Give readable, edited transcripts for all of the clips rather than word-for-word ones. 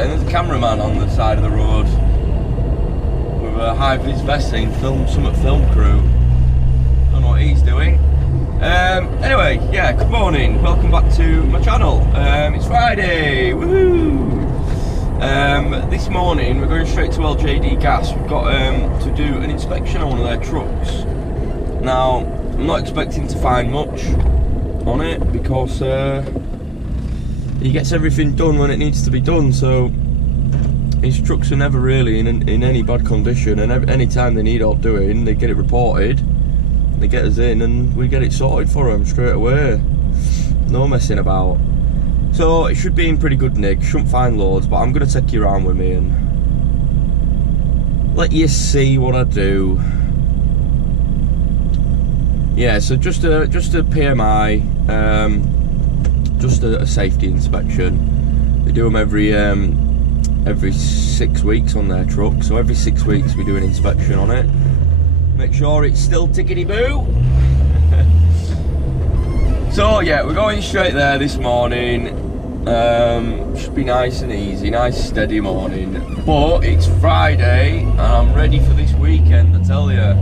then there's a cameraman on the side of the road with a high-vis vest saying film crew. Don't know what he's doing. Anyway, yeah, good morning, welcome back to my channel. It's Friday, woohoo! This morning we're going straight to LJD Gas. We've got to do an inspection on one of their trucks. Now, I'm not expecting to find much on it because he gets everything done when it needs to be done, so his trucks are never really in any bad condition, and any time they need help doing, they get it reported, they get us in and we get it sorted for them straight away. No messing about. So it should be in pretty good nick, shouldn't find loads, but I'm going to take you around with me and let you see what I do. Yeah, so just a PMI, just a safety inspection. They do them every 6 weeks on their truck, so every 6 weeks we do an inspection on it. Make sure it's still tickety-boo. So yeah, we're going straight there this morning. Should be nice and easy, nice steady morning. But it's Friday and I'm ready for this weekend, I tell you.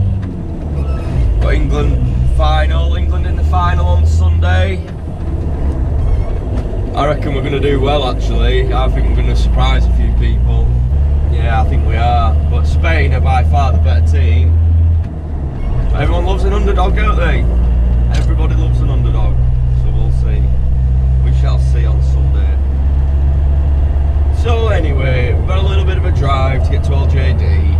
Got England in the final on Sunday. I reckon we're going to do well actually. I think we're going to surprise a few people. Yeah, I think we are. But Spain are by far the better team. Everyone loves an underdog, don't they? Everybody loves an underdog. So we'll see. We shall see on Sunday. So anyway, we've got a little bit of a drive to get to LJD.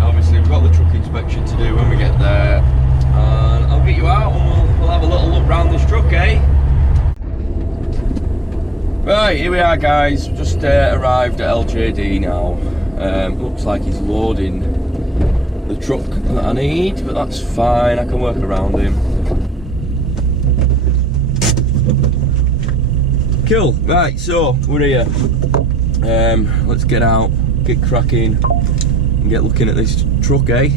Obviously we've got the truck inspection to do when we get there. And I'll get you out and we'll have a little look round this truck, eh? Right, here we are guys, just arrived at LJD now. Looks like he's loading the truck that I need, but that's fine, I can work around him. Cool, right, so we're here. Let's get out, get cracking, and get looking at this truck, eh?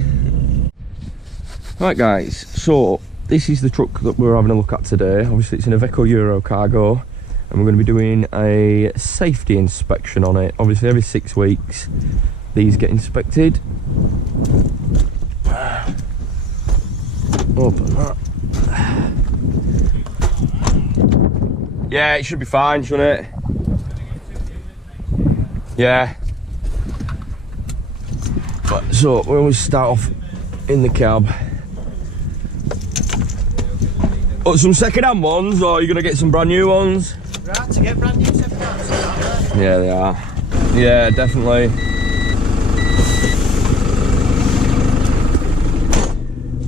Right guys, so this is the truck that we're having a look at today. Obviously it's an Iveco Euro Cargo. And we're going to be doing a safety inspection on it. Obviously every 6 weeks these get inspected. Open that. Yeah, it should be fine, shouldn't it? Yeah. But, so we always start off in the cab. Oh, some second-hand ones, or are you going to get some brand new ones? Right, to get brand new second-hands, aren't they? Yeah, they are. Yeah, definitely.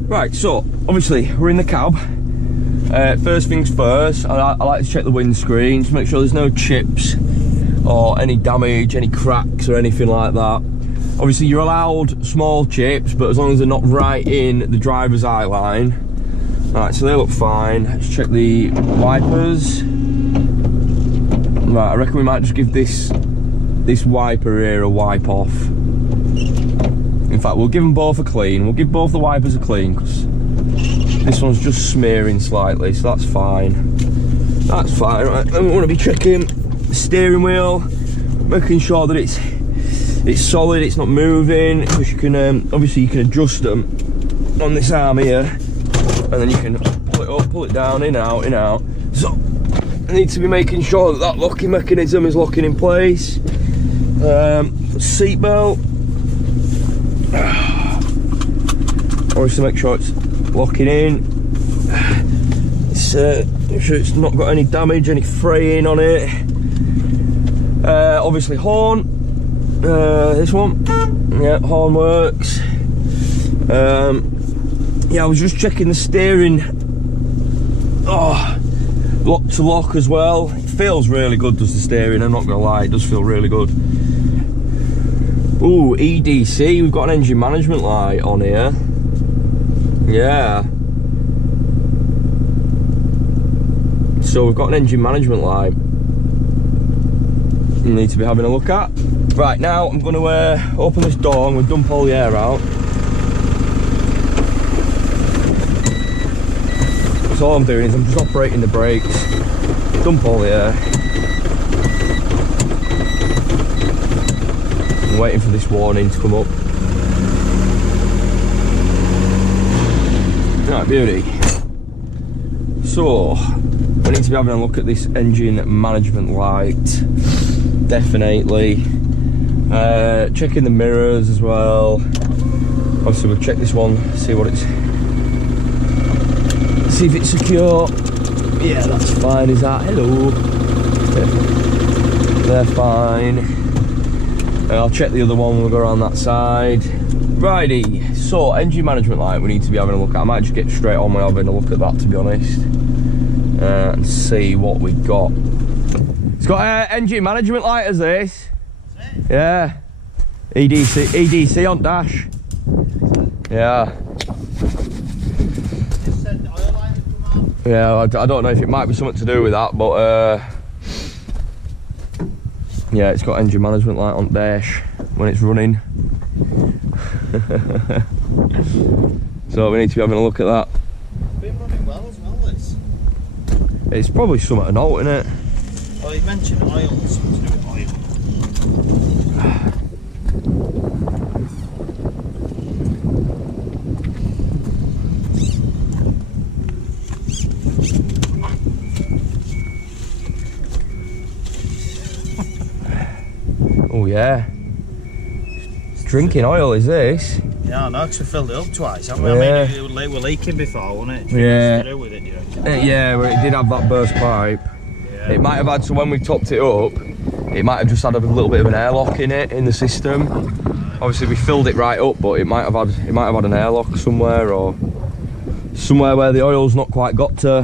Right, so obviously we're in the cab. First things first, I like to check the windscreen to make sure there's no chips or any damage, any cracks or anything like that. Obviously you're allowed small chips, but as long as they're not right in the driver's eye line. Right, so they look fine. Let's check the wipers. Right, I reckon we might just give this wiper here a wipe off. In fact, we'll give them both a clean. We'll give both the wipers a clean because this one's just smearing slightly, so that's fine. That's fine. Right, then we want to be checking the steering wheel, making sure that it's solid, it's not moving. Because you can obviously you can adjust them on this arm here, and then you can pull it up, pull it down, in, out. So I need to be making sure that that locking mechanism is locking in place. Seat belt. Obviously make sure it's locking in. Make sure it's not got any damage, any fraying on it. Obviously horn. This one. Yeah, horn works. Yeah, I was just checking the steering. Oh, lock to lock as well. It feels really good, does the steering, I'm not gonna lie, it does feel really good. Ooh, EDC, we've got an engine management light on here. Yeah. So we've got an engine management light. You need to be having a look at. Right, now I'm gonna open this door and we'll dump all the air out. So all I'm doing is I'm just operating the brakes, dump all the air. I'm waiting for this warning to come up. Right, beauty. So, we need to be having a look at this engine management light. Definitely. Checking the mirrors as well. Obviously we'll check this one, see what it's... see if it's secure. Yeah, that's fine, is that? Hello. They're fine. I'll check the other one when we go around that side. Righty, so engine management light we need to be having a look at. I might just get straight on with having a look at that, to be honest. And see what we've got. It's got an engine management light as this. Yeah. EDC on dash. Yeah. Yeah, I don't know if it might be something to do with that, but yeah, it's got engine management light on dash when it's running. So we need to be having a look at that. It's been running well as well, this. It's probably something to note, isn't it? Well, you mentioned oil, something to do with oil. Oh yeah. It's drinking oil, is this? Yeah, I know, because we filled it up twice, haven't we? Yeah. I mean, it was leaking before, wasn't it? Yeah. To do with it, do you reckon? Yeah, well, it did have that burst pipe. Yeah. It might have had, so when we topped it up, it might have just had a little bit of an airlock in it, in the system. Obviously we filled it right up, but it might have had an airlock somewhere, or somewhere where the oil's not quite got to.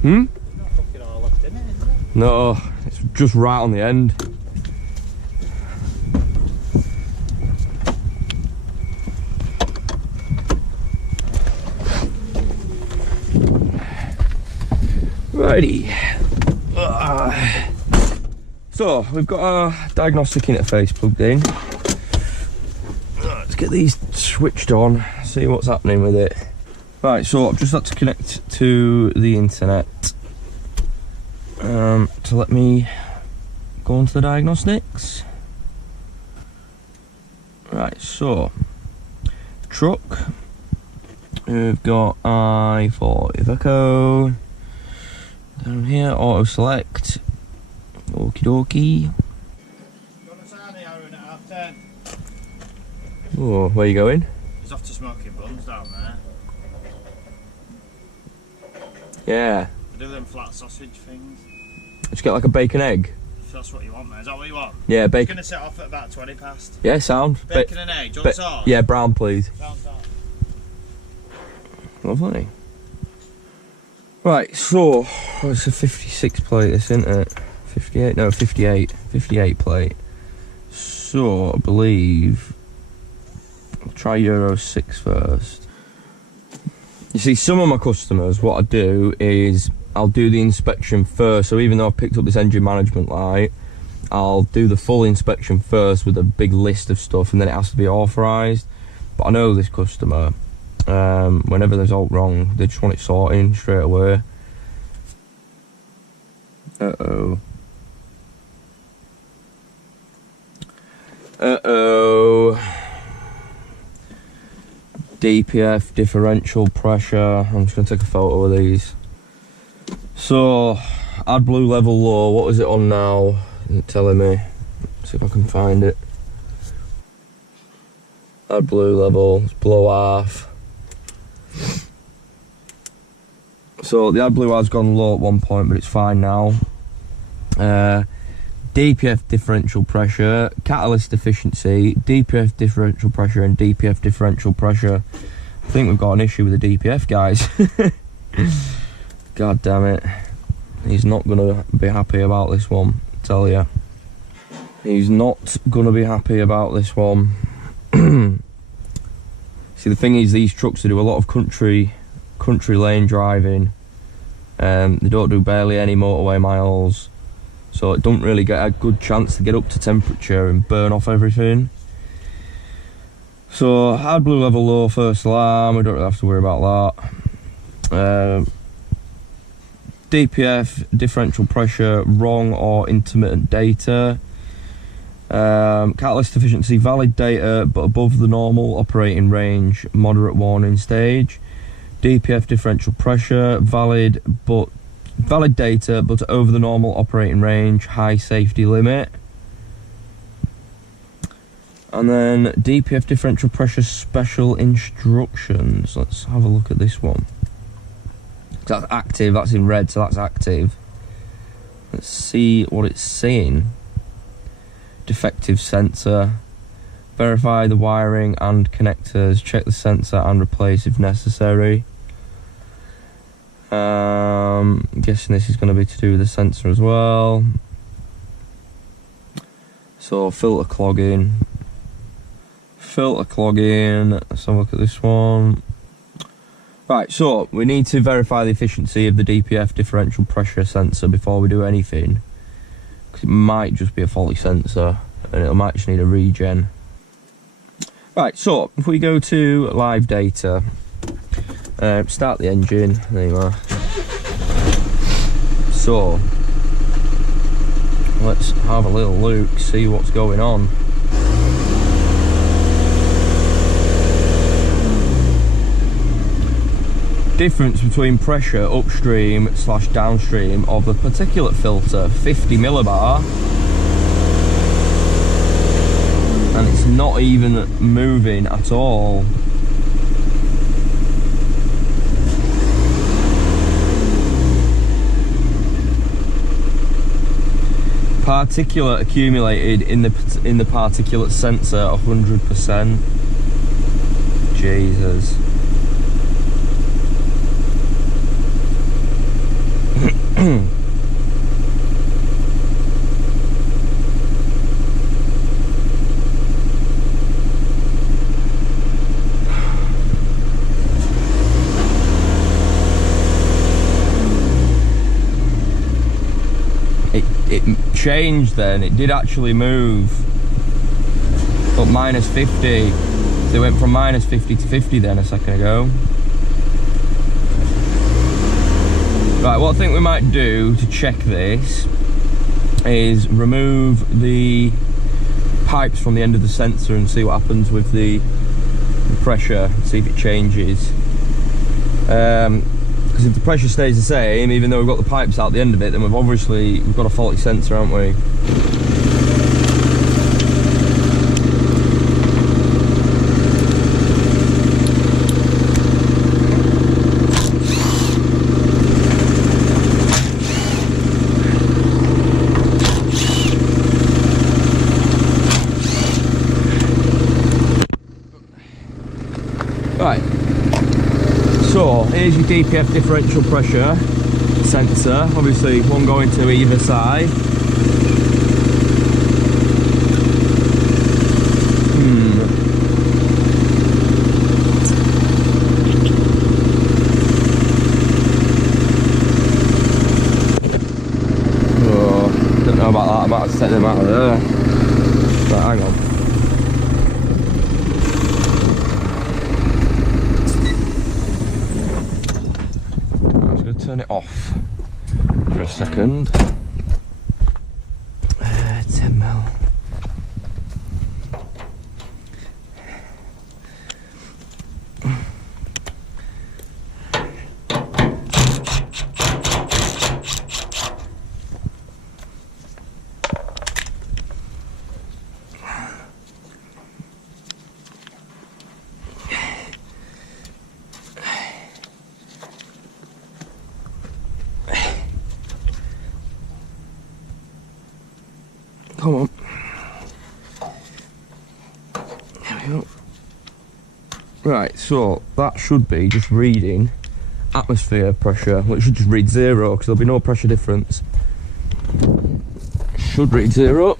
Hmm? Not fucking all left in it, is there? No, it's just right on the end. Righty. So we've got our diagnostic interface plugged in. Let's get these switched on, see what's happening with it. Right, so I've just had to connect to the internet to let me go onto the diagnostics. Right, so truck, we've got I-40 Echo. Down here, auto select. Okie dokie. Oh, where are you going? He's off to smoking buns down there. Yeah. They do them flat sausage things. Just get like a bacon egg. If that's what you want, mate. Is that what you want? Yeah, It's bacon. going to set off at about 20 past. Yeah, sound. Bacon and egg, do you want sauce? Yeah, brown please. Brown sauce. Lovely. Right, so it's a 56 plate, this, isn't it? 58? No, 58. 58 plate. So I believe I'll try Euro 6 first. You see, some of my customers, what I do is I'll do the inspection first. So even though I've picked up this engine management light, I'll do the full inspection first with a big list of stuff, and then it has to be authorised. But I know this customer, whenever there's all wrong, they just want it sorting straight away. Uh-oh. Uh-oh. DPF, differential pressure. I'm just going to take a photo of these. So, AdBlue level low. What is it on now? It's telling me. Let's see if I can find it. AdBlue level. It's below half. So the AdBlue has gone low at one point, but it's fine now. DPF differential pressure, catalyst efficiency, DPF differential pressure, and DPF differential pressure. I think we've got an issue with the DPF, guys. God damn it. He's not going to be happy about this one, I tell you. He's not going to be happy about this one. See, the thing is, these trucks, they do a lot of country lane driving. They don't do barely any motorway miles, so it don't really get a good chance to get up to temperature and burn off everything. So AdBlue level low, first alarm, we don't really have to worry about that. DPF differential pressure wrong or intermittent data. Catalyst efficiency valid data but above the normal operating range, moderate warning stage. DPF differential pressure valid data but over the normal operating range, high safety limit. And then DPF differential pressure special instructions. Let's have a look at this one. That's active, that's in red, so that's active. Let's see what it's saying. Defective sensor. Verify the wiring and connectors. Check the sensor and replace if necessary. I'm guessing this is going to be to do with the sensor as well. So filter clogging. Let's have a look at this one. Right, so we need to verify the efficiency of the DPF differential pressure sensor before we do anything, because it might just be a faulty sensor and it might just need a regen. Right, so if we go to live data, start the engine, there you are. So let's have a little look, see what's going on. Difference between pressure upstream / downstream of the particulate filter, 50 millibar, and it's not even moving at all. Particulate accumulated in the particulate sensor 100%. Jesus. It changed then, it did actually move up -50. So it went from -50 to 50 then a second ago. Right, what I think we might do to check this is remove the pipes from the end of the sensor and see what happens with the pressure, see if it changes. Because if the pressure stays the same, even though we've got the pipes out the end of it, then we've got a faulty sensor, haven't we? Right, so here's your DPF differential pressure sensor, obviously one going to either side. Oh, don't know about that, I might have to take them out of there. Right, hang on. Turn it off for a second. 10 mil. Come on. There we go. Right, so that should be just reading atmosphere pressure. Well, it should just read 0 because there'll be no pressure difference. Should read 0.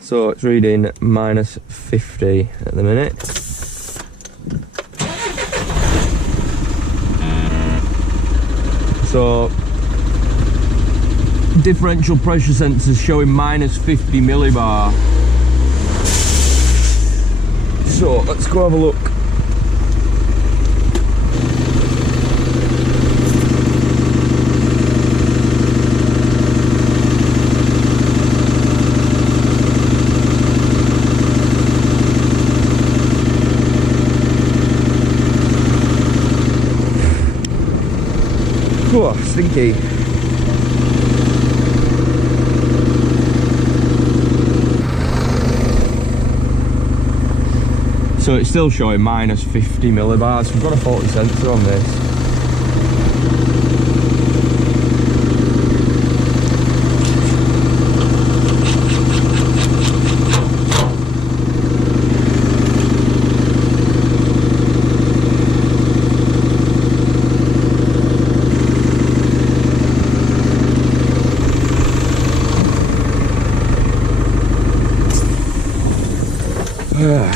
So it's reading -50 at the minute. So differential pressure sensors showing -50 millibar. So let's go have a look. stinky. So it's still showing minus 50 millibars. We've got a faulty sensor on this.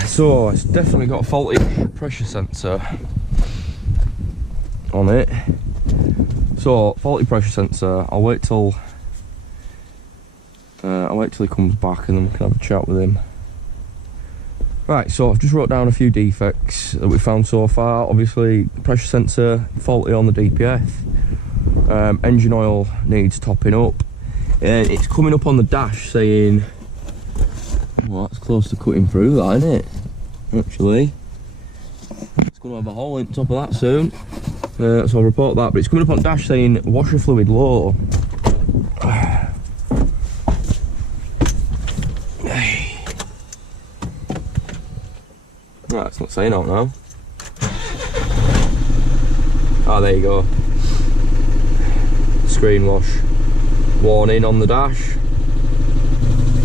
So it's definitely got a faulty pressure sensor on it. So faulty pressure sensor. I'll wait till he comes back and then we can have a chat with him. Right, so I've just wrote down a few defects that we found so far. Obviously, pressure sensor faulty on the DPF. Engine oil needs topping up, and it's coming up on the dash saying, well, that's close to cutting through that, isn't it? Actually, it's going to have a hole in top of that soon, so I'll report that. But it's coming up on the dash saying washer fluid low. Right, it's not saying out now. Ah, there you go. Screen wash warning on the dash.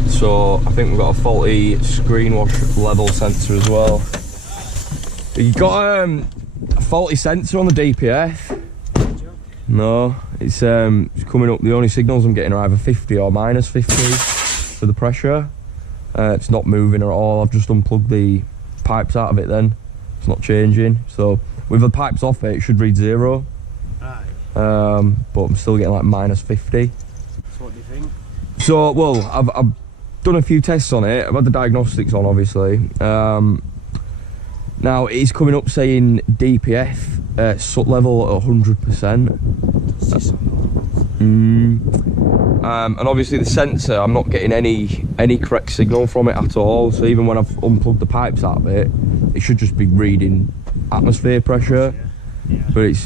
So I think we've got a faulty screen wash level sensor as well. You got a faulty sensor on the DPF? No, it's coming up. The only signals I'm getting are either 50 or minus 50 for the pressure. It's not moving at all. I've just unplugged the pipes out of it then. It's not changing. So with the pipes off it should read 0. Aye. But I'm still getting like minus 50. So what do you think? So, well, I've done a few tests on it. I've had the diagnostics on, obviously. Now it's coming up saying DPF SUT level at 100%. And obviously the sensor, I'm not getting any correct signal from it at all. So even when I've unplugged the pipes out of it, it should just be reading atmosphere pressure. Yeah. But it's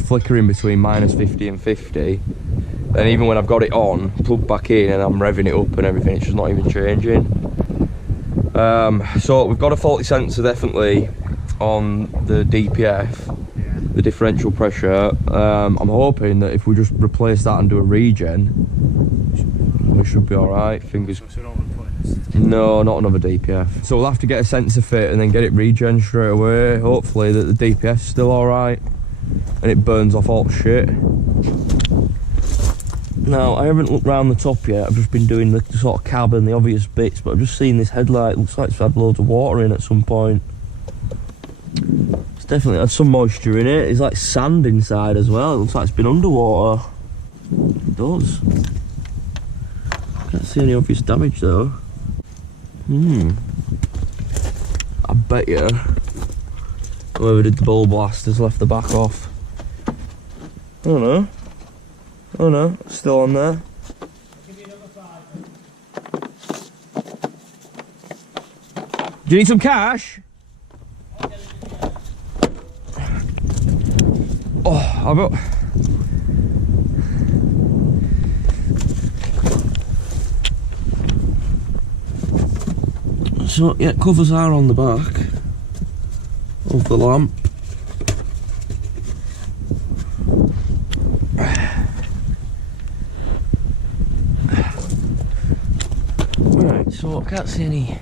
flickering between minus 50 and 50. And even when I've got it on, plugged back in and I'm revving it up and everything, it's just not even changing. So we've got a faulty sensor definitely on the DPF, the differential pressure. I'm hoping that if we just replace that and do a regen, we should be alright. Fingers. No, not another DPF. So we'll have to get a sensor fit and then get it regen straight away. Hopefully that the DPF's still alright and it burns off all the shit. Now, I haven't looked round the top yet. I've just been doing the sort of cab and the obvious bits, but I've just seen this headlight. Looks like it's had loads of water in at some point. It's definitely had some moisture in it. There's like sand inside as well. It looks like it's been underwater. It does. Can't see any obvious damage though. I bet you whoever did the bull blast has left the back off. I don't know. Oh no, it's still on there. Do you need some cash? Oh, I've got... So, yeah, covers are on the back of the lamp. Right, so I can't see any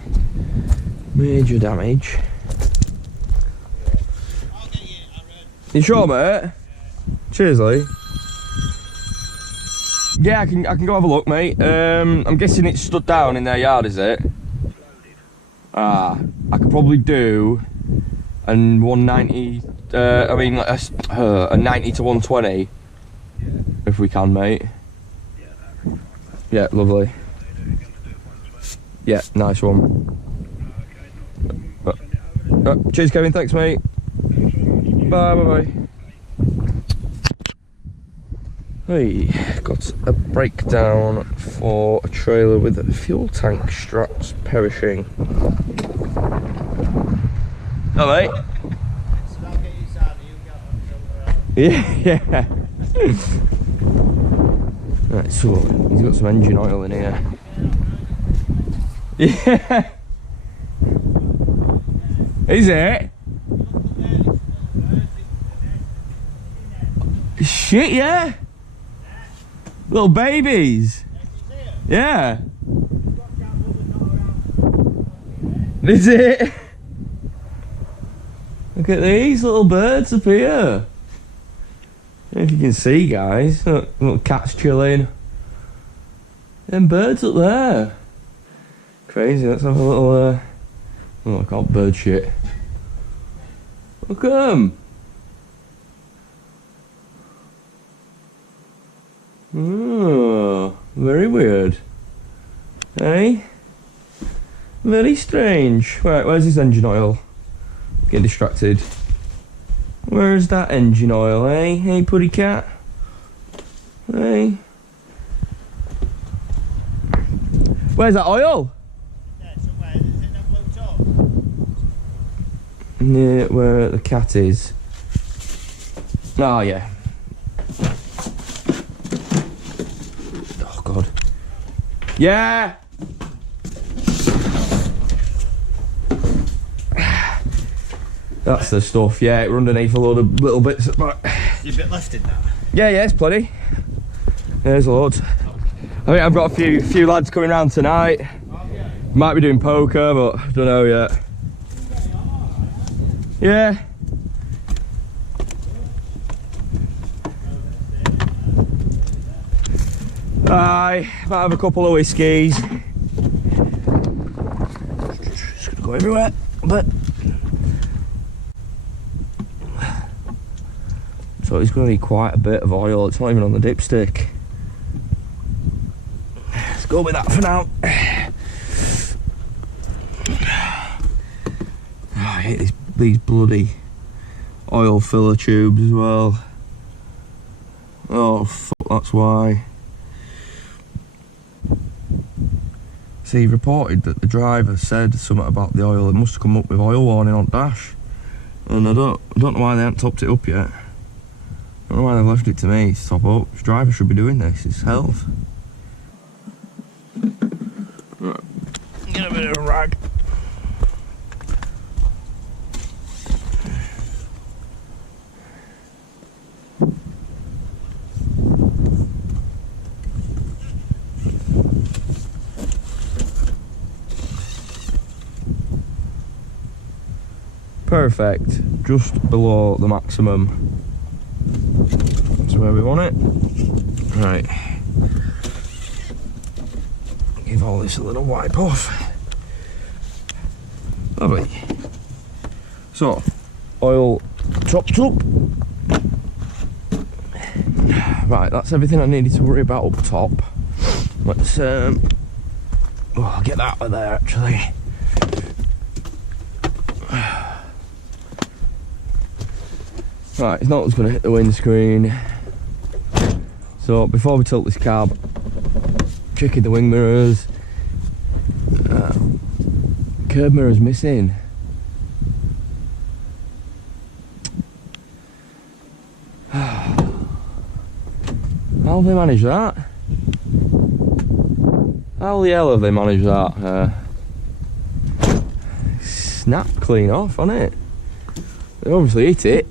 major damage. You sure, mate? Cheers, Lee. Yeah, I can go have a look, mate. I'm guessing it's stood down in their yard, is it? I could probably do a 190. I mean, a 90 to 120, if we can, mate. Yeah, lovely. Yeah, nice one. Cheers, Kevin. Thanks, mate. Bye, bye, bye. Hey, got a breakdown for a trailer with fuel tank straps perishing. Hello, mate. Yeah, yeah. Right, so he's got some engine oil in here. Yeah. Is it? Shit, yeah. Little babies. Yeah. Is it? Look at these little birds up here. I don't know if you can see, guys. Look, little cats chilling. Them birds up there. Crazy. Let's have a little. Oh, I can't bird shit. Look at them. Oh, very weird. Hey? Very strange. Right, where's his engine oil? Get distracted. Where's that engine oil, eh? Hey, putty cat? Hey? Where's that oil? Yeah, somewhere. Is it that blue top? Near where the cat is. Oh, yeah. Oh, God. Yeah! That's the stuff, yeah, we're underneath a load of little bits at the back. You a bit left in that? Yeah, it's plenty. There's loads. I think I've got a few lads coming round tonight. Might be doing poker, but don't know yet. Yeah. Aye, might have a couple of whiskies. Just gonna go everywhere, but. So it's going to need quite a bit of oil. It's not even on the dipstick. Let's go with that for now. Oh, I hate these bloody oil filler tubes as well. Oh fuck, that's why. See, he reported that the driver said something about the oil. It must have come up with oil warning on dash, and I don't know why they haven't topped it up yet. I don't know why they've left it to me to top up. This driver should be doing this, it's health. Right. Get a bit of a rag. Perfect, just below the maximum. That's where we want it. Right. Give all this a little wipe off. Lovely. So, oil topped up. Right, that's everything I needed to worry about up top. Let's I'll get that out of there actually. Right, it's not what's going to hit the windscreen. So before we tilt this cab, checking the wing mirrors. Curb mirrors missing. How have they managed that? How the hell have they managed that? Snap clean off on it. They obviously hit it.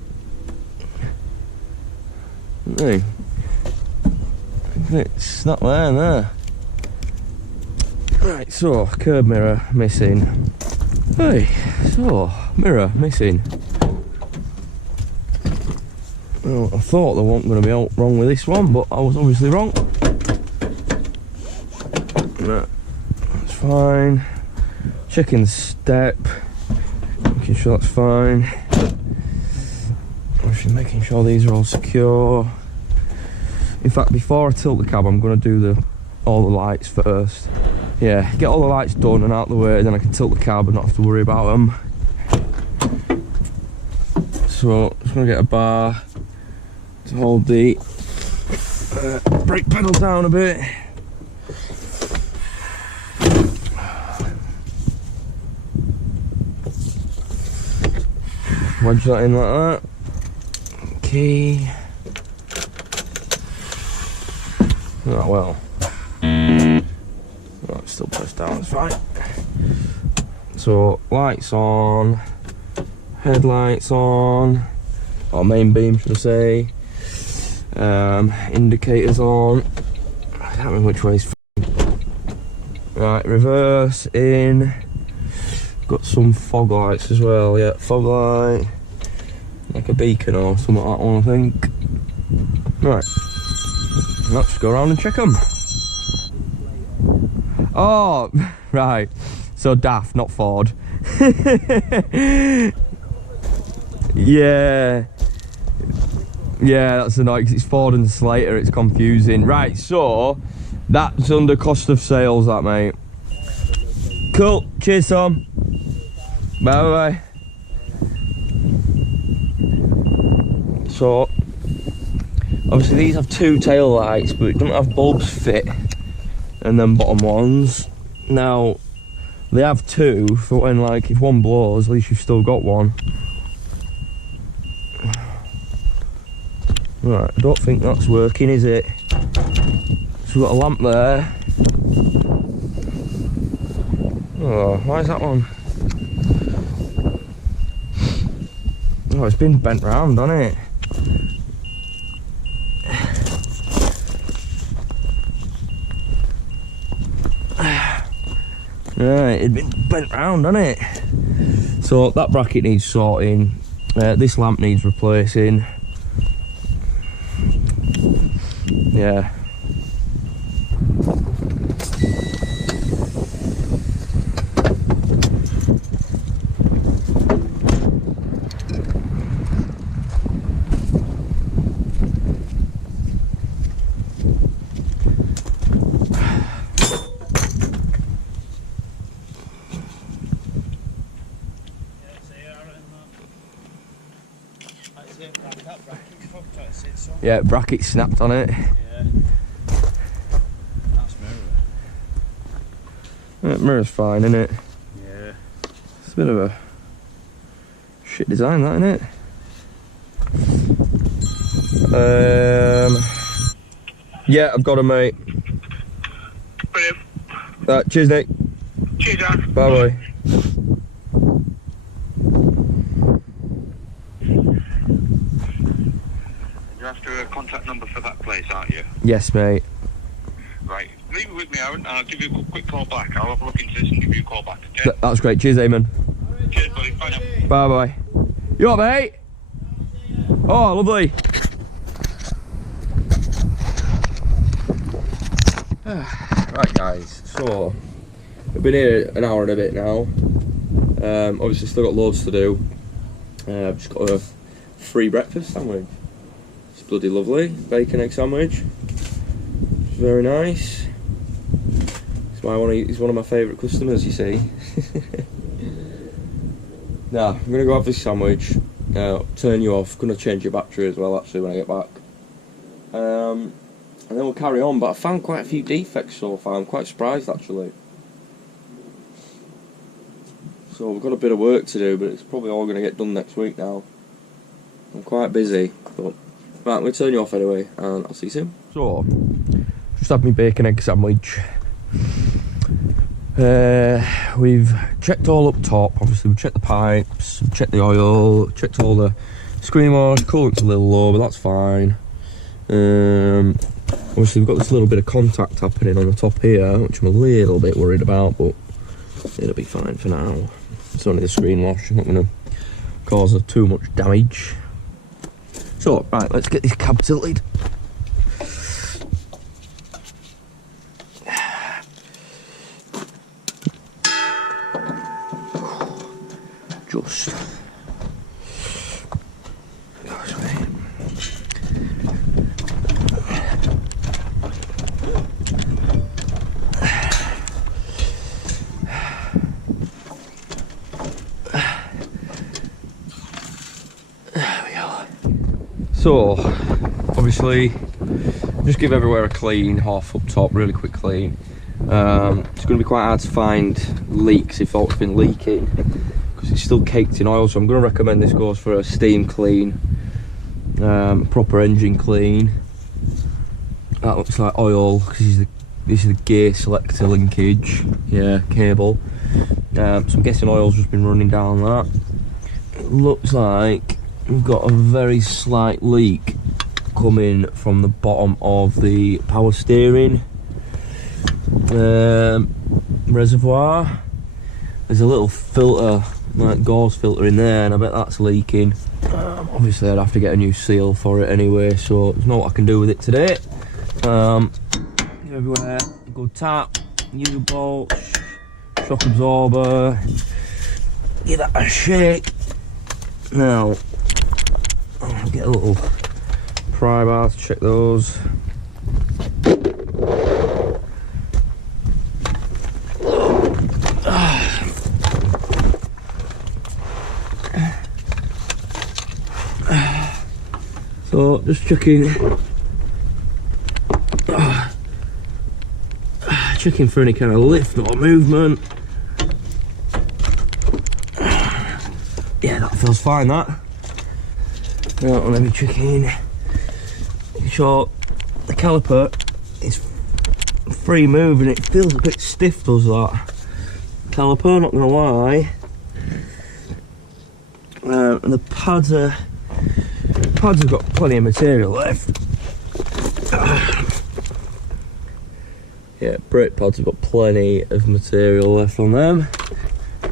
Hey. It's not there. Right, so curb mirror missing. Hey, so mirror missing. Well, I thought there wasn't going to be out wrong with this one, but I was obviously wrong. Right, that's fine. Checking the step, making sure that's fine. Obviously making sure these are all secure. In fact, before I tilt the cab, I'm going to do all the lights first. Yeah, get all the lights done and out the way, then I can tilt the cab and not have to worry about them. So, just going to get a bar to hold the brake pedal down a bit. Wedge that in like that. Okay. Oh well. Right, still pressed down, it's fine. So, lights on, headlights on, or main beam should I say, indicators on, I can't remember which way is. Right, reverse in, got some fog lights as well, yeah, fog light, like a beacon or something like that one I think. Right, let's just go around and check them. Oh, right, so DAF, not Ford. Yeah, that's annoying because it's Ford and Slater, it's confusing. Right, so that's under cost of sales, that mate. Cool, cheers Tom. Bye bye. So, obviously these have two tail lights, but it doesn't have bulbs fit, and then bottom ones. Now, they have two for when, like, if one blows, at least you've still got one. Right, I don't think that's working, is it? So we've got a lamp there. Oh, why is that one? Oh, it's been bent round, hasn't it? Right, it'd been bent round, hasn't it? So that bracket needs sorting. This lamp needs replacing. Yeah. Yeah, bracket snapped on it. Yeah. That's mirror. Mirror's fine, isn't it? Yeah. It's a bit of a shit design, that, isn't it? Yeah, I've got 'em, mate. Brilliant. Cheers, Nick. Cheers, Dan. Bye bye. You're after a contact number for that place, aren't you? Yes, mate. Right. Leave it with me, Aaron, and I'll give you a quick call back. I'll have a look into this and give you a call back, okay? That's great. Cheers, Eamon. Cheers, buddy. Bye now. Bye bye. You all right, mate? Oh, lovely. Right, guys. So we've been here an hour and a bit now. Obviously, still got loads to do. I've just got a free breakfast sandwich. It's bloody lovely. Bacon egg sandwich. It's very nice. He's one of my favourite customers, you see. Now, I'm going to go have this sandwich, turn you off, going to change your battery as well actually when I get back. And then we'll carry on, but I found quite a few defects so far. I'm quite surprised actually. So we've got a bit of work to do, but it's probably all going to get done next week now. I'm quite busy, but right, I'm going to turn you off anyway, and I'll see you soon. So, just had my bacon egg sandwich. We've checked all up top, obviously we've checked the pipes, we've checked the oil, checked all the screen wash, coolant's a little low, but that's fine. Obviously we've got this little bit of contact happening on the top here, which I'm a little bit worried about, but it'll be fine for now. It's only the screen wash, not going to cause too much damage. So, right, let's get this cab tilted. Just. So, obviously, just give everywhere a clean, half up top, really quick clean. It's going to be quite hard to find leaks if it's been leaking, because it's still caked in oil, so I'm going to recommend this goes for a steam clean, proper engine clean. That looks like oil because this is the gear selector linkage. Yeah, cable. So I'm guessing oil's just been running down that. It looks like we've got a very slight leak coming from the bottom of the power steering reservoir. There's a little filter, like gauze filter in there, and I bet that's leaking. Obviously I'd have to get a new seal for it anyway, so there's not what I can do with it today. Everywhere, a good tap, U-bolt, shock absorber, give that a shake. Now, I'll get a little pry bar to check those. So, just checking for any kind of lift or movement. Yeah, that feels fine, that. Now, let me check in. Make sure the caliper is free moving. It feels a bit stiff, does that caliper, not gonna lie. And the pads have got plenty of material left. Yeah, brake pads have got plenty of material left on them.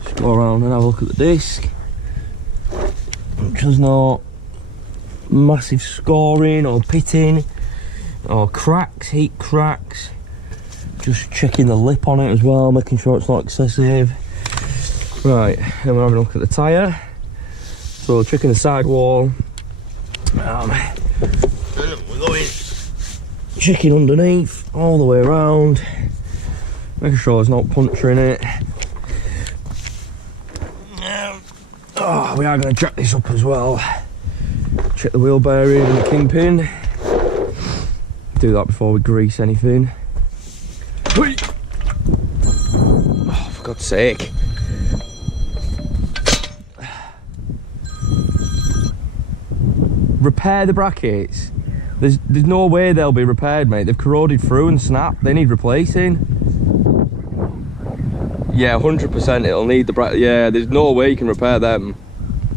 Just go around and have a look at the disc. There's no massive scoring or pitting or cracks, heat cracks. Just checking the lip on it as well, making sure it's not excessive. Right, then we're having a look at the tyre. So checking the sidewall. We're going checking underneath all the way around, making sure there's not puncture in it. We are going to jack this up as well. Check the wheel bearing and the kingpin. Do that before we grease anything. Oh, for God's sake. Repair the brackets. There's no way they'll be repaired, mate. They've corroded through and snapped. They need replacing. Yeah, 100% it'll need the bracket. Yeah, there's no way you can repair them.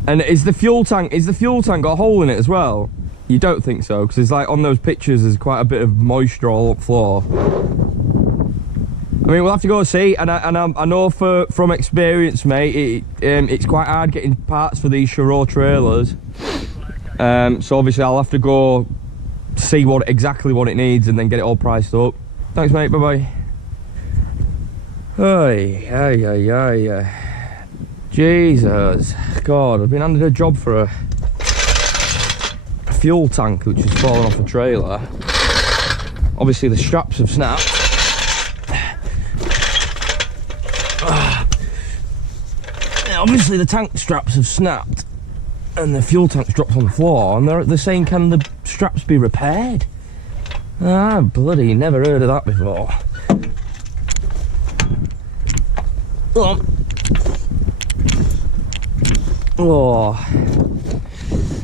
And is the fuel tank got a hole in it as well? You don't think so, because it's like on those pictures there's quite a bit of moisture all up floor. I mean, we'll have to go see, and I know from experience, mate, it's quite hard getting parts for these Chiro trailers. So obviously I'll have to go see exactly what it needs and then get it all priced up. Thanks, mate. Bye bye. Jesus, God, I've been handed a job for a fuel tank which has fallen off a trailer. Obviously the straps have snapped. Obviously the tank straps have snapped and the fuel tank's dropped on the floor, and they're saying, can the straps be repaired? Bloody never heard of that before. Oh.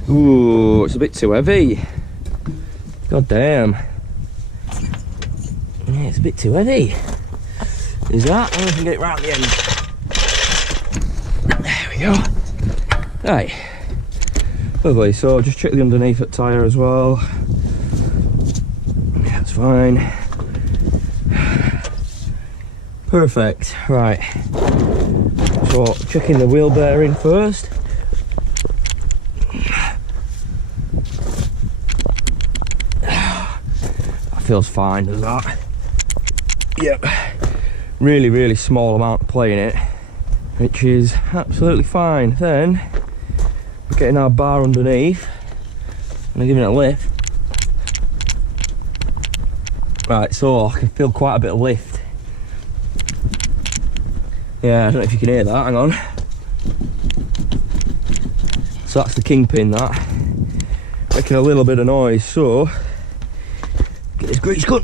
Ooh, it's a bit too heavy. God damn. Yeah, it's a bit too heavy. Is that? I don't know if I can get it round the end. There we go. Right. Lovely, so just check the underneath at tyre as well. That's fine. Perfect, right. So checking the wheel bearing first. That feels fine, does that? Yep. Really, really small amount of play in it, which is absolutely fine. Then we're getting our bar underneath and I'm giving it a lift. Right, so I can feel quite a bit of lift. Yeah, I don't know if you can hear that, hang on. So that's the kingpin, that. Making a little bit of noise, so get this grease gun.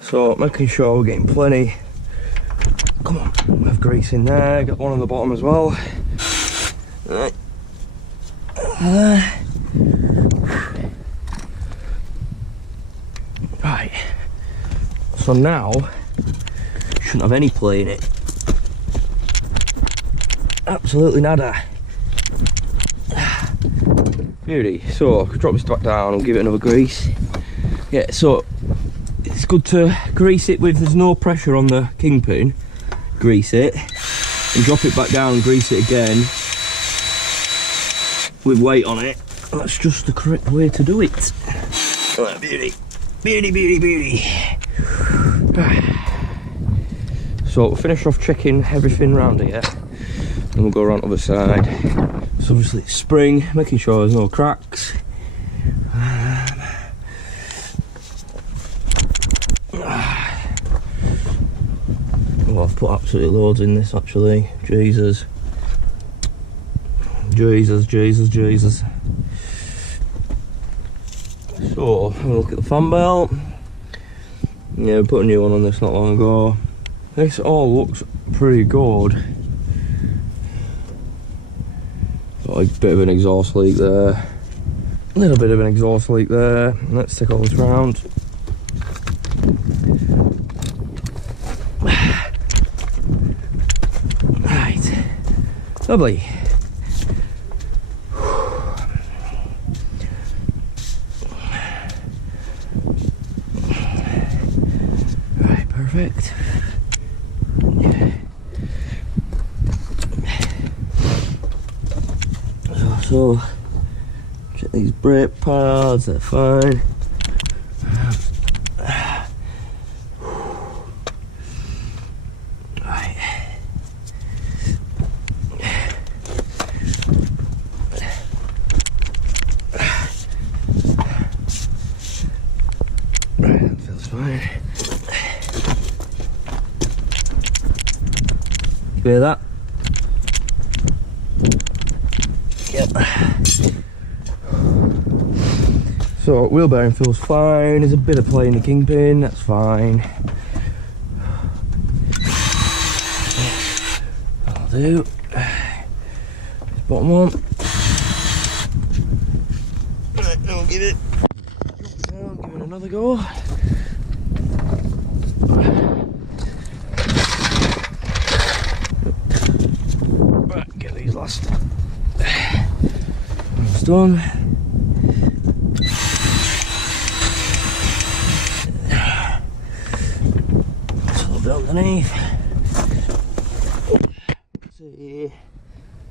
So making sure we're getting plenty. Come on, we have grease in there, got one on the bottom as well. Right. Right. So now, shouldn't have any play in it. Absolutely nada. Beauty. So, I could drop this back down and give it another grease. Yeah, so it's good to grease it with, there's no pressure on the kingpin. Grease it and drop it back down and grease it again with weight on it. That's just the correct way to do it. Right, beauty. Beauty, beauty, beauty. So we'll finish off checking everything round here. Then we'll go around to the other side. So obviously it's spring, making sure there's no cracks. Oh, I've put absolutely loads in this actually. Jesus. Jesus, Jesus, Jesus. So, have a look at the fan belt. Yeah, we put a new one on this not long ago. This all looks pretty good. Got a bit of an exhaust leak there. A little bit of an exhaust leak there. Let's take all this round. Right. Lovely. Right, perfect. So, check these brake pads, they're fine. Right. Right, that feels fine. You hear that? Yep. So wheel bearing feels fine. There's a bit of play in the kingpin, that's fine. That'll do. This bottom one. Right, now we'll give it. Now give it another go. Right, get these last. It's done. Just a little bit underneath. See,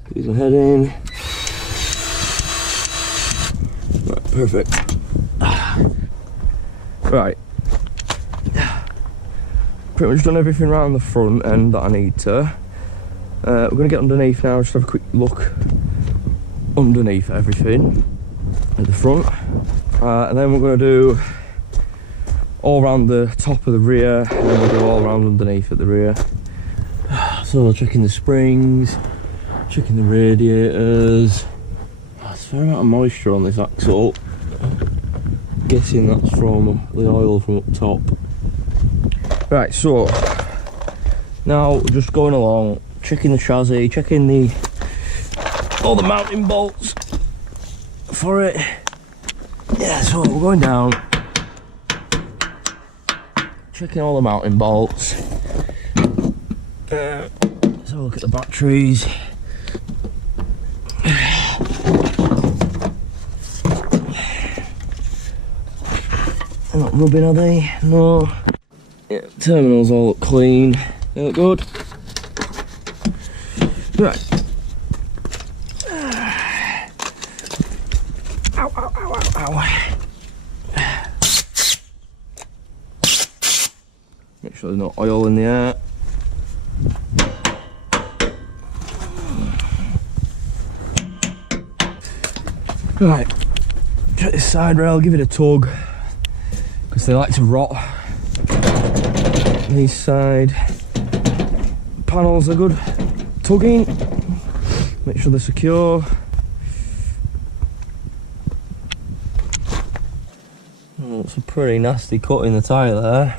squeeze my head in. Right, perfect. Right. Pretty much done everything around the front end that I need to. We're going to get underneath now, just have a quick look underneath everything at the front, and then we're going to do all around the top of the rear, and then we'll do all around underneath at the rear. So checking the springs, checking the radiators. There's a fair amount of moisture on this axle. Guessing that's from the oil from up top. Right, so now we're just going along, checking the chassis, checking all the mounting bolts for it. Yeah, so we're going down, checking all the mounting bolts. Let's have a look at the batteries. They're not rubbing, are they? No. Yeah, terminals all look clean. They look good. Right. Ow, ow, ow, ow, ow. Make sure there's no oil in the air. Right, check this side rail, give it a tug, because they like to rot. These side panels are good tugging, make sure they're secure. Oh, it's a pretty nasty cut in the tyre there,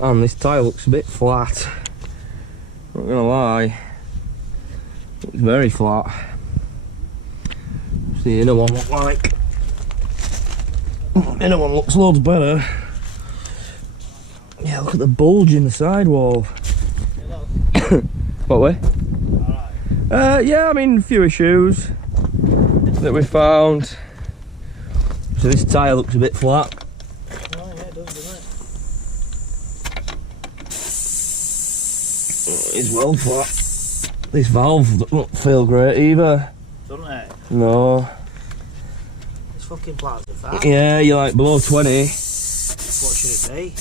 and this tyre looks a bit flat, not gonna lie, it's very flat. The inner one look like? The inner one looks loads better. Yeah, look at the bulge in the sidewall. What way? Alright. Yeah, I mean, a few issues that we found. So this tyre looks a bit flat. Oh, yeah, it does, doesn't it? It's well flat. This valve doesn't feel great either. Doesn't it? No. It's fucking plastic fat. Yeah, you're like below 20. What should it be?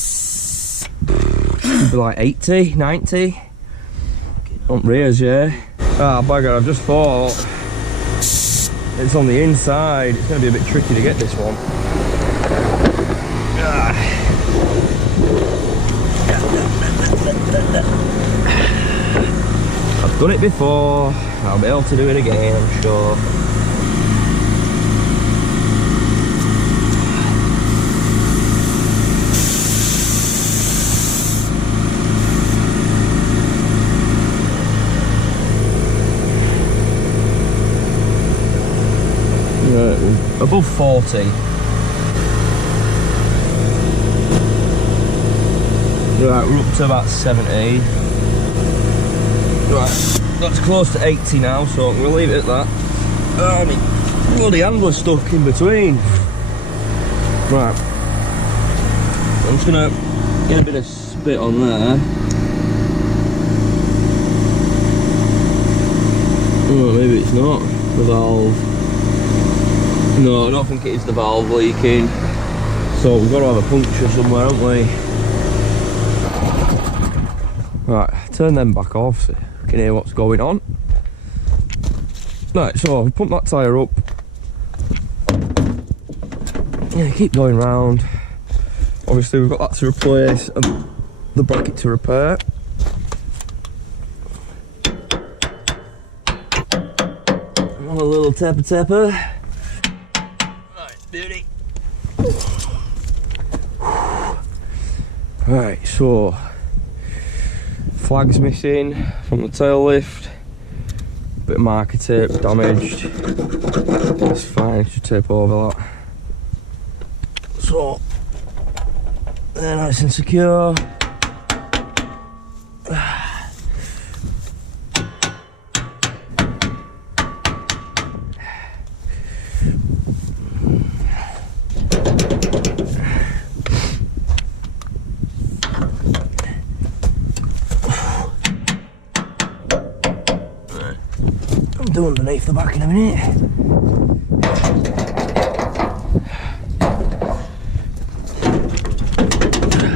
It'd be like 80, 90. On rears, yeah. Ah, bugger, I've just thought it's on the inside. It's going to be a bit tricky to get this one. I've done it before. I'll be able to do it again, I'm sure. Above 40. Right, we're up to about 70. Right, that's close to 80 now, so we'll leave it at that. Oh, my bloody handler's stuck in between. Right, I'm just gonna get a bit of spit on there. Oh, maybe it's not the valve. No, I don't think it is the valve leaking. So we've got to have a puncture somewhere, haven't we? Right, turn them back off so you can hear what's going on. Right, so we pump that tyre up. Yeah, keep going round. Obviously we've got that to replace and the bracket to repair. And a little tapper. Beauty. Right, so flag's missing from the tail lift, bit of marker tape damaged. That's fine, should tape over that. So they're nice and secure. Do underneath the back in a minute.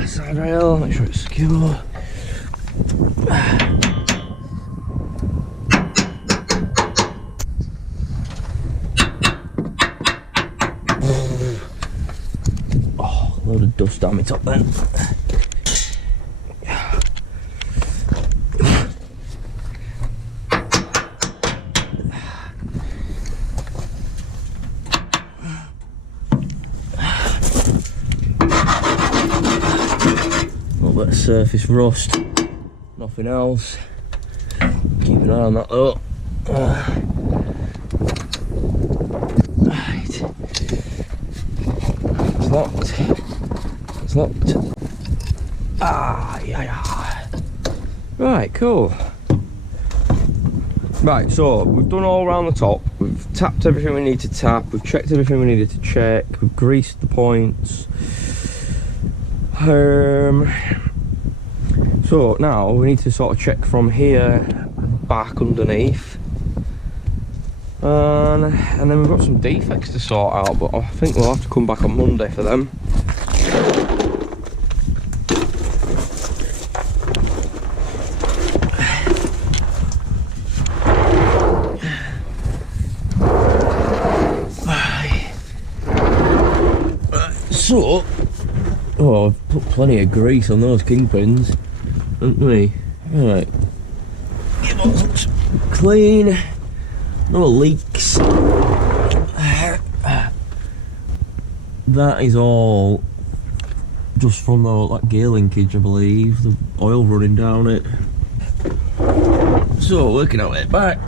Side rail, make sure it's secure. Oh, load of dust down my top then. Surface rust, nothing else. Keep an eye on that though. Right, it's locked. It's locked. Ah, yeah. Right, cool. Right, so we've done all around the top. We've tapped everything we need to tap. We've checked everything we needed to check. We've greased the points. So now we need to sort of check from here back underneath, and then we've got some defects to sort out, but I think we'll have to come back on Monday for them. So, oh, I've put plenty of grease on those kingpins, haven't we? Right. Gearbox looks clean. No leaks. That is all just from the gear linkage, I believe. The oil running down it. So, working our way back.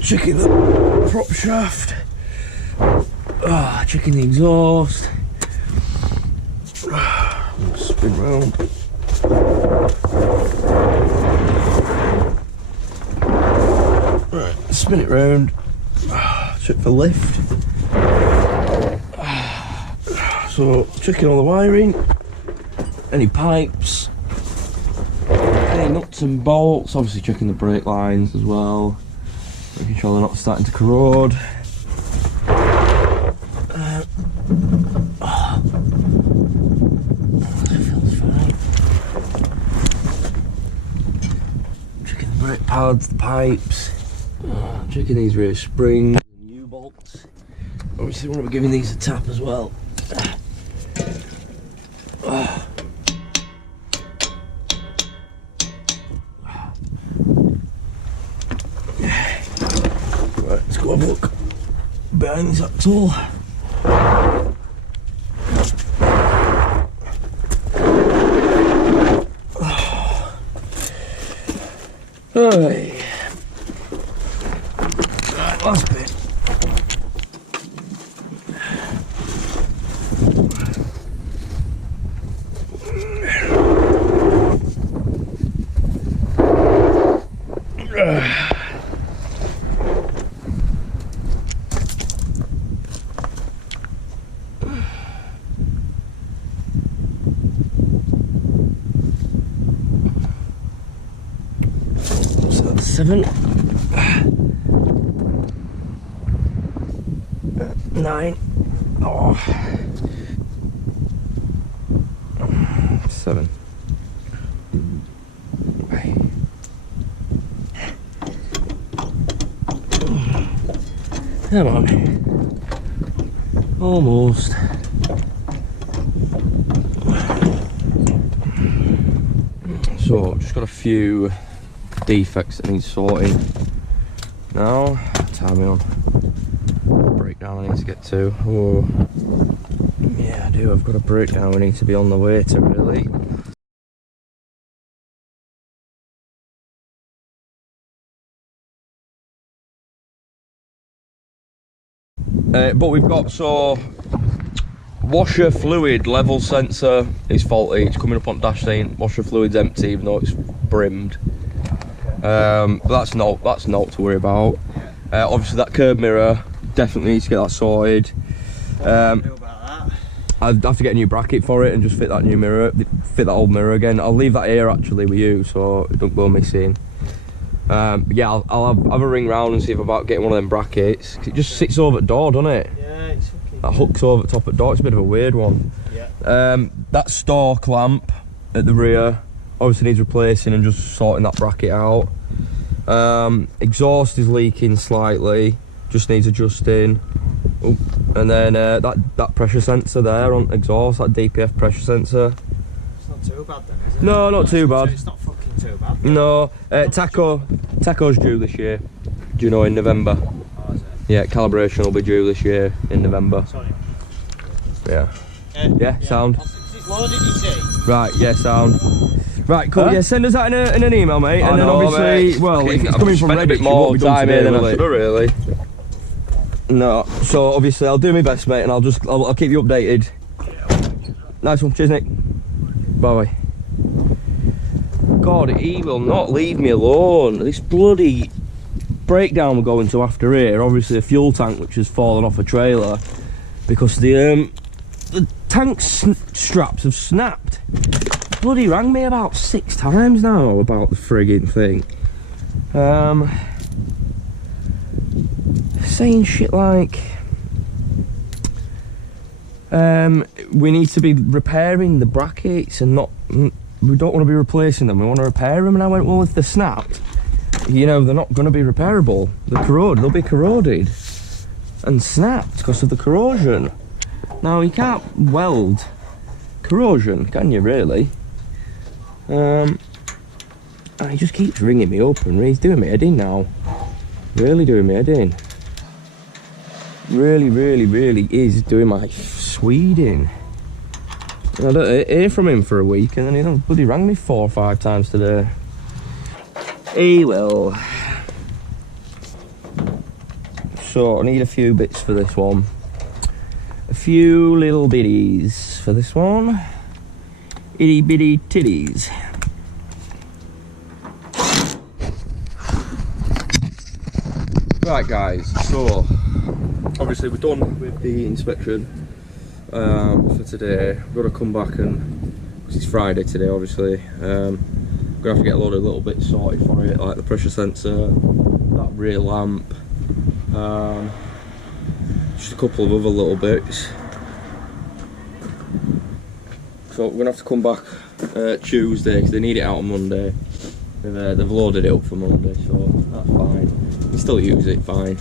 Checking the prop shaft. Checking the exhaust. Spin round. Right, spin it round. Check for lift. So, checking all the wiring. Any pipes. Any nuts and bolts. Obviously checking the brake lines as well. Making sure they're not starting to corrode. Feels fine. Checking the brake pads, the pipes. Checking these rear springs, new bolts. Obviously, we want to be giving these a tap as well. Right, let's go have a look behind this axle. Right, last bit. So that's 7, 9, 7. Come on. Almost. So, just got a few defects that need sorting. Now, time on. Breakdown I need to get to. Oh. Yeah, I do. I've got a breakdown we need to be on the way to, really. But we've got, so, washer fluid level sensor is faulty. It's coming up on dash saying washer fluid's empty even though it's brimmed. But that's not to worry about. Obviously that curb mirror definitely needs to get that sorted. I'd have to get a new bracket for it and just fit that new mirror, fit that old mirror again. I'll leave that here actually with you so it don't go missing. Yeah, I'll have a ring round and see if I'm about getting one of them brackets. It just sits over the door, doesn't it? Yeah, it's fucking... That hooks over the top of the door. It's a bit of a weird one. Yeah. That stalk lamp at the rear obviously needs replacing and just sorting that bracket out. Exhaust is leaking slightly, just needs adjusting. Oh, and then that pressure sensor there on exhaust, that DPF pressure sensor. It's not too bad then, is it? No, not too bad. It's not fucking too bad. No, tacho's due this year. Do you know, in November? Oh, is it? Yeah, calibration will be due this year in November. Sorry. Yeah. Yeah, sound. It's loaded, you see. Right, yeah, sound. Right, cool. Huh? Yeah, send us that in an email, mate. And then obviously, well, if it's coming from Reddit, a bit more time here than I should have, really. No, so obviously I'll do my best, mate, and I'll keep you updated. Nice one, cheers, Nick. Bye. God, he will not leave me alone. This bloody breakdown we're going to after here, obviously a fuel tank which has fallen off a trailer because the tank straps have snapped. Bloody rang me about 6 times now about the frigging thing. Saying shit like we need to be repairing the brackets and not, we don't want to be replacing them, we want to repair them. And I went, well, if they're snapped, you know, they're not going to be repairable. They'll be corroded and snapped because of the corrosion. Now, you can't weld corrosion, can you, really? And he just keeps ringing me up and he's doing me head in now. Really doing me head in. Really is doing my Sweden. I don't hear from him for a week and then he bloody rang me 4 or 5 times today. He will. So I need a few bits for this one. A few little bitties for this one. Itty bitty titties. Right guys, so obviously we're done with the inspection for today. We've got to come back and, because it's Friday today obviously, we're going to have to get a load of little bits sorted for it, like the pressure sensor, that rear lamp, just a couple of other little bits. So we're going to have to come back Tuesday because they need it out on Monday. They've loaded it up for Monday, so that's fine. You can still use it fine.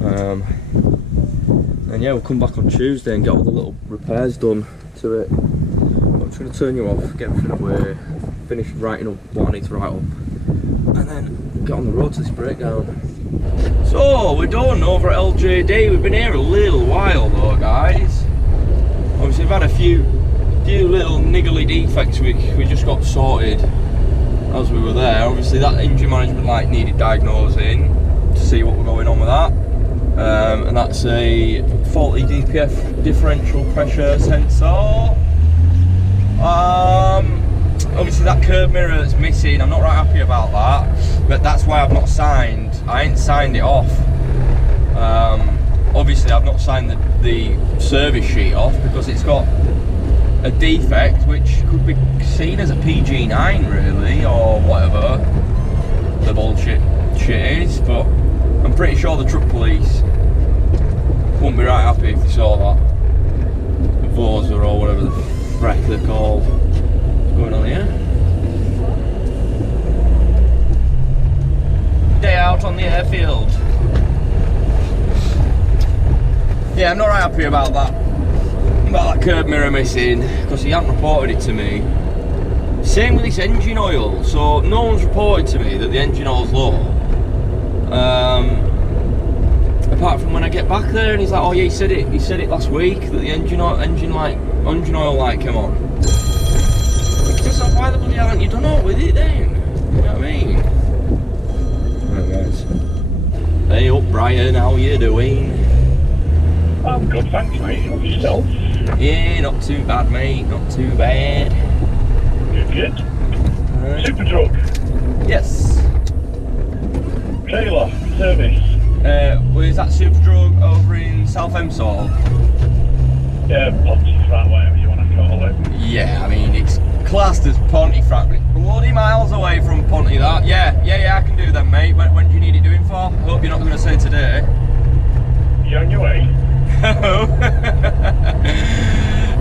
And yeah, we'll come back on Tuesday and get all the little repairs done to it. I'm just going to turn you off, get everything away, finish writing up what I need to write up, and then get on the road to this breakdown. So we're done over at LJD. We've been here a little while though, guys. Obviously, we've had a few little niggly defects we just got sorted as we were there. Obviously, that engine management light needed diagnosing to see what was going on with that. And that's a faulty DPF differential pressure sensor. Obviously that curb mirror that's missing, I'm not right happy about that, but that's why I've not signed. I ain't signed it off. Obviously I've not signed the service sheet off because it's got a defect which could be seen as a PG9 really, or whatever the bullshit shit is, but I'm pretty sure the truck police wouldn't be right happy if they saw that. The Vosa or whatever the frack they're called. What's going on here? Day out on the airfield. Yeah, I'm not right happy about that curb mirror missing because he hadn't reported it to me. Same with this engine oil. So no one's reported to me that the engine oil's low. Apart from when I get back there and he's like, oh yeah, he said it last week that the engine oil light came on. Just like, why the bloody hell haven't you done all with it then? You know what I mean? Right guys. Hey up Brian, how you doing? I'm good, thanks mate. Yourself? Yeah, not too bad mate, not too bad. Good. Super truck. Yes. Trailer, service. Was that Super Drug over in South Emsall? Yeah, Pontefract, whatever you want to call it. Yeah, I mean, it's classed as Pontefract, but it's bloody miles away from Ponty that. Yeah, I can do that, mate. When do you need it doing for? I hope you're not going to say today. You on your way?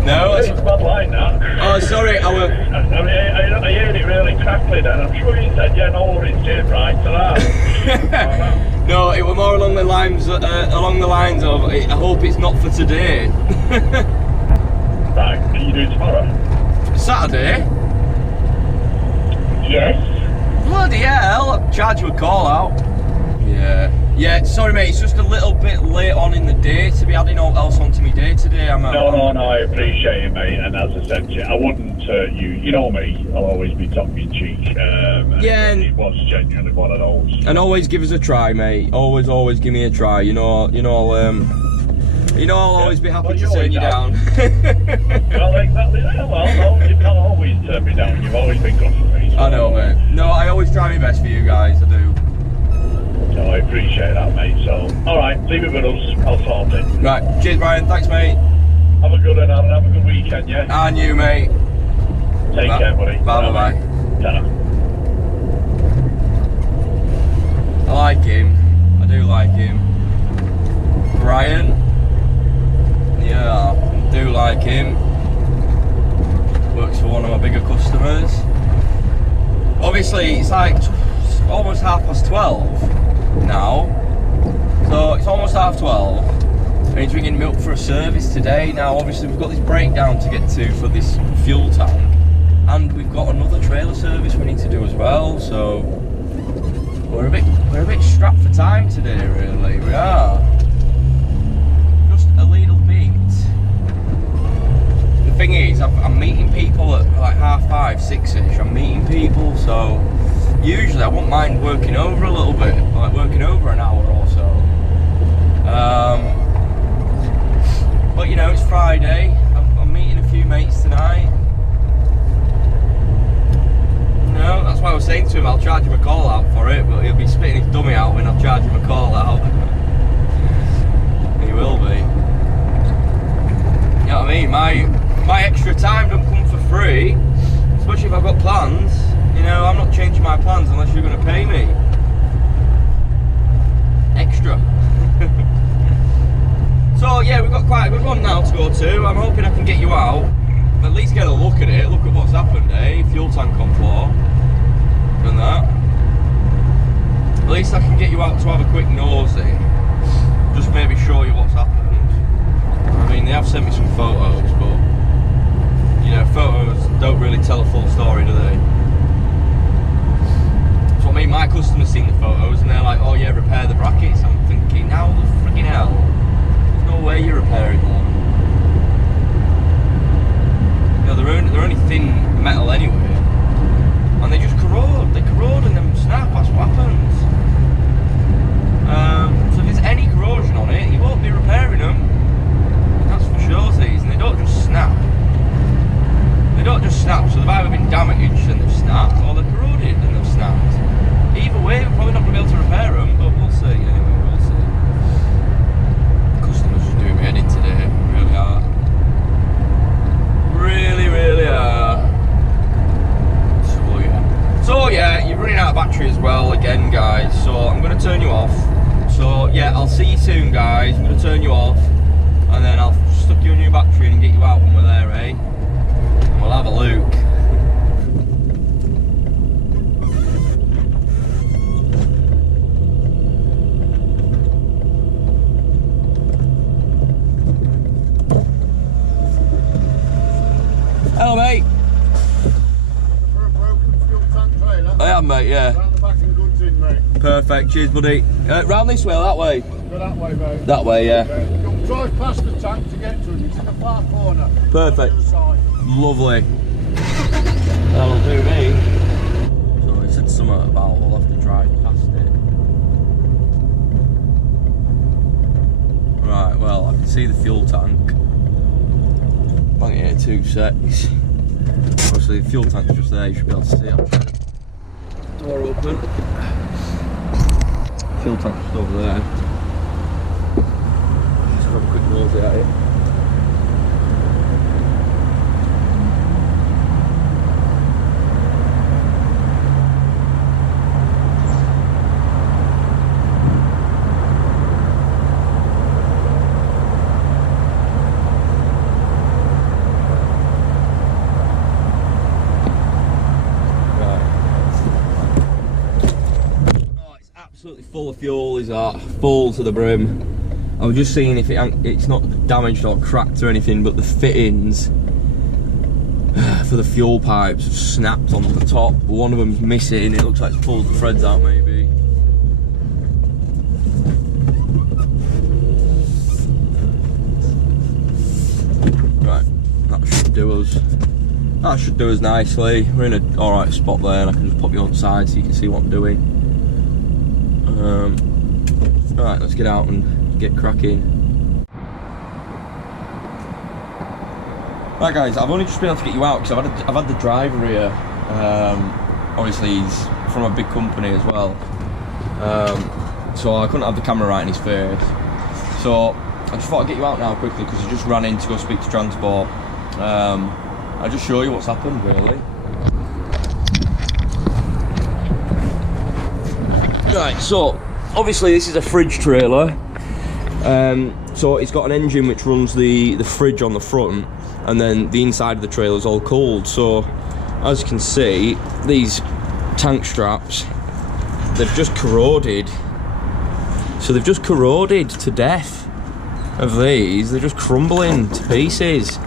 No. It's a bad line, that. Oh, sorry, I heard it really crackly then. I'm sure you said, yeah, no worries, Jim, right, to that. No, it was more along the lines of, I hope it's not for today. Right, can you do it tomorrow? Saturday? Yes. Bloody hell, I'll charge you a call out. Yeah, sorry mate, it's just a little bit late on in the day to be adding all else onto my day today. No, I appreciate it, mate. And as I said to you, I wouldn't, you know me, I'll always be tongue in cheek. Yeah, it was genuinely one of those. And always give us a try, mate. Always give me a try. You know, I'll always be happy to turn you down. Well, exactly that. Well, no, you can't always turn me down. You've always been good for me. So. I know, mate. No, I always try my best for you guys. I do. So I appreciate that, mate. So, all right, leave it with us. I'll sort it. Right. Cheers, Brian. Thanks, mate. Have a good one, Alan. Have a good weekend, yeah? And you, mate. Take care, buddy. Bye. Ta-ra. I like him. I do like him. Brian. Yeah, I do like him. Works for one of my bigger customers. Obviously, it's like almost 12:30 now. So it's almost 12:30, and he's ringing me up for a service today. Now, obviously, we've got this breakdown to get to for this fuel tank, and we've got another trailer service we need to do as well. So we're a bit strapped for time today, really. We are. Just a little bit. The thing is, I'm meeting people at like 5:30, 6ish. I'm meeting people, so usually I wouldn't mind working over a little bit, like working over an hour or so. if I've got plans, you know, I'm not changing my plans unless you're going to pay me extra. So yeah, we've got quite a good one now to go to. I'm hoping I can get you out, at least get a look at it, look at what's happened, eh? Fuel tank on floor and that. At least I can get you out to have a quick nosy, just maybe show you what's happened. I mean, they have sent me some photos, but you know, photos don't really tell a full story, do they? So I mean, my customers seen the photos and they're like, oh yeah, repair the brackets. I'm thinking, how the freaking hell? There's no way you're repairing them. You know, they're only thin metal anyway, and they just corrode. They corrode and then snap. That's what happens. So if there's any corrosion on it, you won't be repairing them. That's for sure. And they don't just snap. They don't just snap. So they've either been damaged and they've snapped, or they're corroded and they've snapped. Either way, we're probably not going to be able to repair them, but we'll see. Anyway, we'll see. Customers just doing me head in today. Really are. Really are. So yeah, you're running out of battery as well again, guys. So I'm going to turn you off. So yeah, I'll see you soon, guys. I'm going to turn you off, and then I'll stuck you a new battery and get you out when we're there, eh? We'll have a look. Hello, mate. For a broken fuel tank trailer. I am, mate, yeah. Round the back and goods in, mate. Perfect, cheers, buddy. Round this way or that way? Go that way, mate. That way, yeah. Okay. You'll drive past the tank to get to it. It's in the far corner. Perfect. On the other side. Lovely. That'll do me. So he said something about we'll have to drive past it. Right, well, I can see the fuel tank. Bang it here, 2 secs. Obviously the fuel tank's just there, you should be able to see it. Door open. Fuel tank's just over there. Just have a quick nosy at it. Absolutely full of fuel, is that? Full to the brim. I was just seeing if it's not damaged or cracked or anything, but the fittings for the fuel pipes have snapped on the top. One of them's missing. It looks like it's pulled the threads out, maybe. Right, that should do us. That should do us nicely. We're in an alright spot there, and I can just pop you on the side so you can see what I'm doing. Right, let's get out and get cracking. Right guys, I've only just been able to get you out because I've had the driver here. Obviously he's from a big company as well. So I couldn't have the camera right in his face. So I just thought I'd get you out now quickly because he just ran in to go speak to transport. I'll just show you what's happened really. Right, so obviously this is a fridge trailer, so it's got an engine which runs the fridge on the front, and then the inside of the trailer is all cooled. So as you can see, these tank straps, they've just corroded. So they've just corroded to death of these. They're just crumbling to pieces.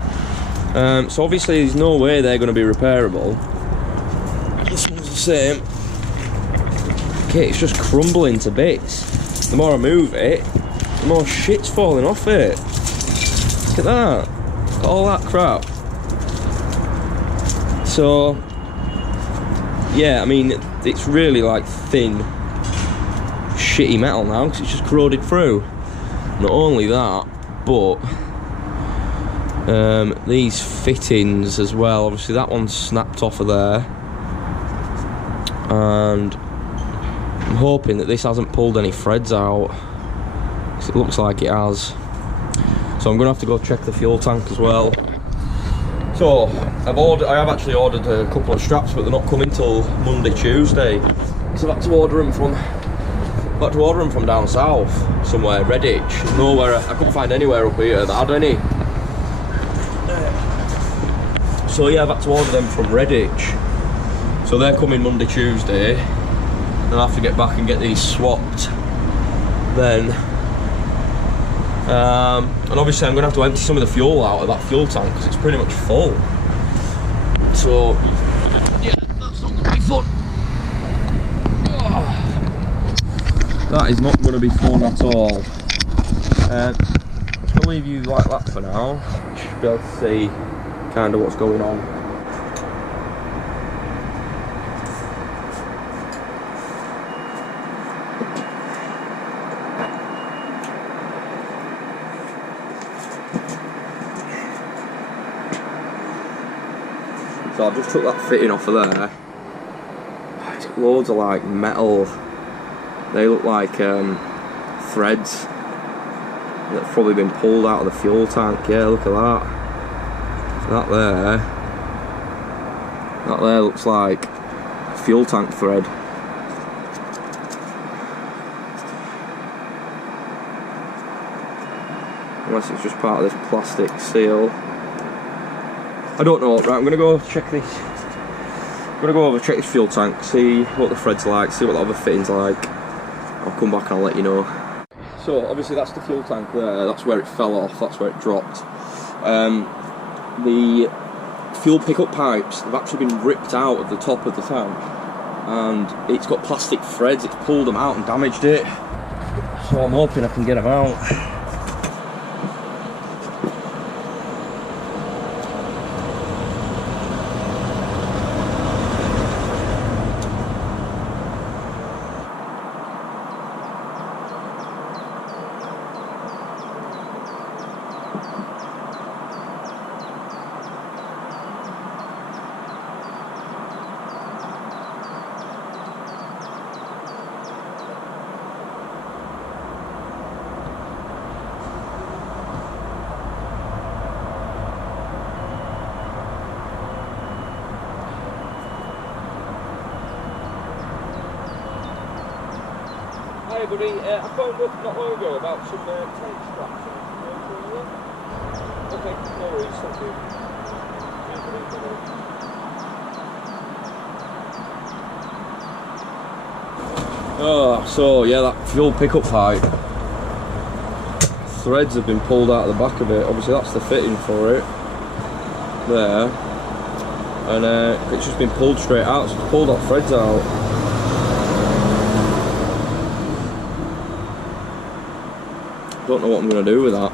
So obviously there's no way they're going to be repairable. This one's the same. Okay, it's just crumbling to bits. The more I move it, the more shit's falling off it. Look at that. Got all that crap. So, yeah, I mean, it's really like thin, shitty metal now because it's just corroded through. Not only that, but these fittings as well. Obviously, that one's snapped off of there, and I'm hoping that this hasn't pulled any threads out, because it looks like it has. So I'm going to have to go check the fuel tank as well. So I have actually ordered a couple of straps, but they're not coming till Monday, Tuesday. So I've had to order them from down south somewhere, Redditch. Nowhere, I couldn't find anywhere up here that had any. So yeah, I've had to order them from Redditch. So they're coming Monday, Tuesday. And I'll have to get back and get these swapped then. And obviously I'm going to have to empty some of the fuel out of that fuel tank because it's pretty much full. So yeah, that's not going to be fun. That is not going to be fun at all. I'm just going to leave you like that for now. You should be able to see kind of what's going on. So I've just took that fitting off of there. It's got loads of like metal. They look like threads that's probably been pulled out of the fuel tank. Yeah, look at that. That there looks like fuel tank thread. Unless it's just part of this plastic seal. I don't know. Right, I'm gonna go check this. I'm gonna go over, check this fuel tank, see what the thread's like, see what the other fitting's like. I'll come back and I'll let you know. So obviously that's the fuel tank there. That's where it fell off. That's where it dropped. The fuel pickup pipes have actually been ripped out of the top of the tank, and it's got plastic threads. It's pulled them out and damaged it. So I'm hoping I can get them out. Hi buddy, I phoned up not long ago about some tank straps. Okay, no worries, thank you. Oh, so yeah, that fuel pickup pipe. Threads have been pulled out of the back of it. Obviously that's the fitting for it. There. And it's just been pulled straight out, so it's pulled that threads out. Don't know what I'm going to do with that.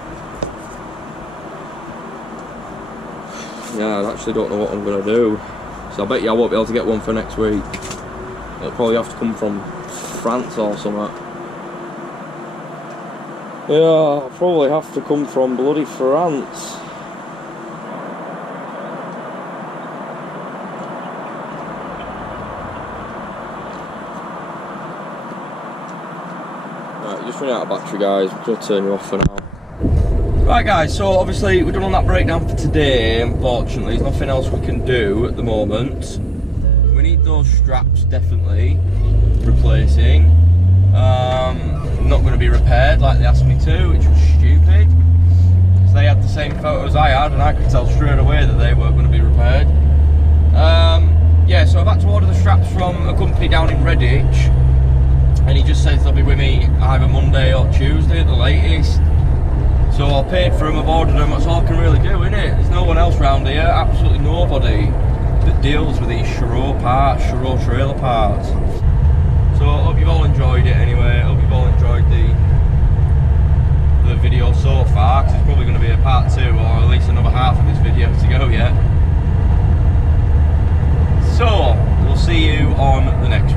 Yeah, I actually don't know what I'm going to do. So I bet you I won't be able to get one for next week. It'll probably have to come from France or something. Yeah, I'll probably have to come from bloody France. Just running out of battery, guys. I'm going to turn you off for now. Right guys, so obviously we're done on that breakdown for today. Unfortunately, there's nothing else we can do at the moment. We need those straps definitely replacing. Not going to be repaired like they asked me to, which was stupid. Because they had the same photos I had and I could tell straight away that they weren't going to be repaired. Yeah, so I've had to order the straps from a company down in Redditch. And he just says they'll be with me either Monday or Tuesday at the latest. So I paid for them, I've ordered them, that's all I can really do, innit? There's no one else around here, absolutely nobody that deals with these Shiro parts, Shiro trailer parts. So I hope you've all enjoyed it anyway. I hope you've all enjoyed the video so far, because it's probably going to be a part 2 or at least another half of this video to go yet. So we'll see you on the next